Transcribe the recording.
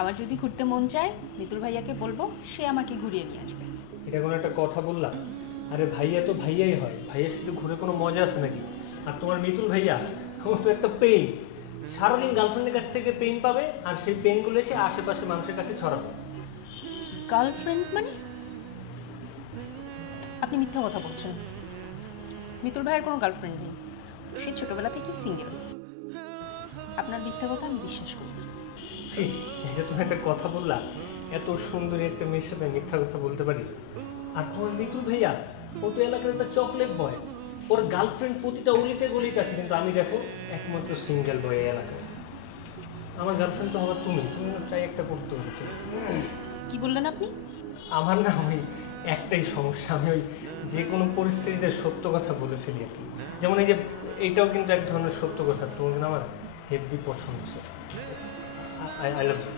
আমার যদি ঘুরতে মন চায় মিতুল ভাইয়াকে বলবো, সে আমাকে ঘুরিয়ে নিয়ে আসবে। এটা কোনো একটা কথা বললাম? আরে ভাইয়া তো ভাইয়াই হয়, ভাইয়ার সাথে ঘুরে কোনো মজা আছে নাকি? আর তোমার মিতুল ভাইয়া ও তো একটা পেইন, সারাদিন গার্লফ্রেন্ডের কাছ থেকে পেইন পাবে আর সেই পেইনগুলো সে আশেপাশে মানুষের কাছে ছড়াবে। গার্লফ্রেন্ড মানে? আপনি মিথ্যা কথা বলছেন। মিতুল ভাইয়ের কোনো গার্লফ্রেন্ড নেই, সে ছোটবেলা থেকেই সিঙ্গেল। আপনার মিথ্যা কথা আমি বিশ্বাস করি না। এটা তুমি একটা কথা বললা? এত সুন্দরী একটা মেয়ের সাথে মিথ্যা কথা বলতে পারি? আর তোমার মিতুল ভাইয়া ও তো এলাকার একটা চকলেট বয়, ওর গার্লফ্রেন্ড প্রতিটা অলিতে গলিতে আছে, কিন্তু আমি দেখো একমাত্র সিঙ্গেল বয় এই এলাকায়। আমার গার্লফ্রেন্ড তো হবার তুমি ট্রাই একটা করতে হচ্ছে। কি বললেন আপনি? আমার না ওই একটাই সমস্যা, আমি ওই যে কোনো পরিস্থিতিতে সত্য কথা বলে ফেলি আর কি। যেমন এই যে এইটাও কিন্তু এক ধরনের সত্য কথা, তোমার আমার হেভি পছন্দ। I love you.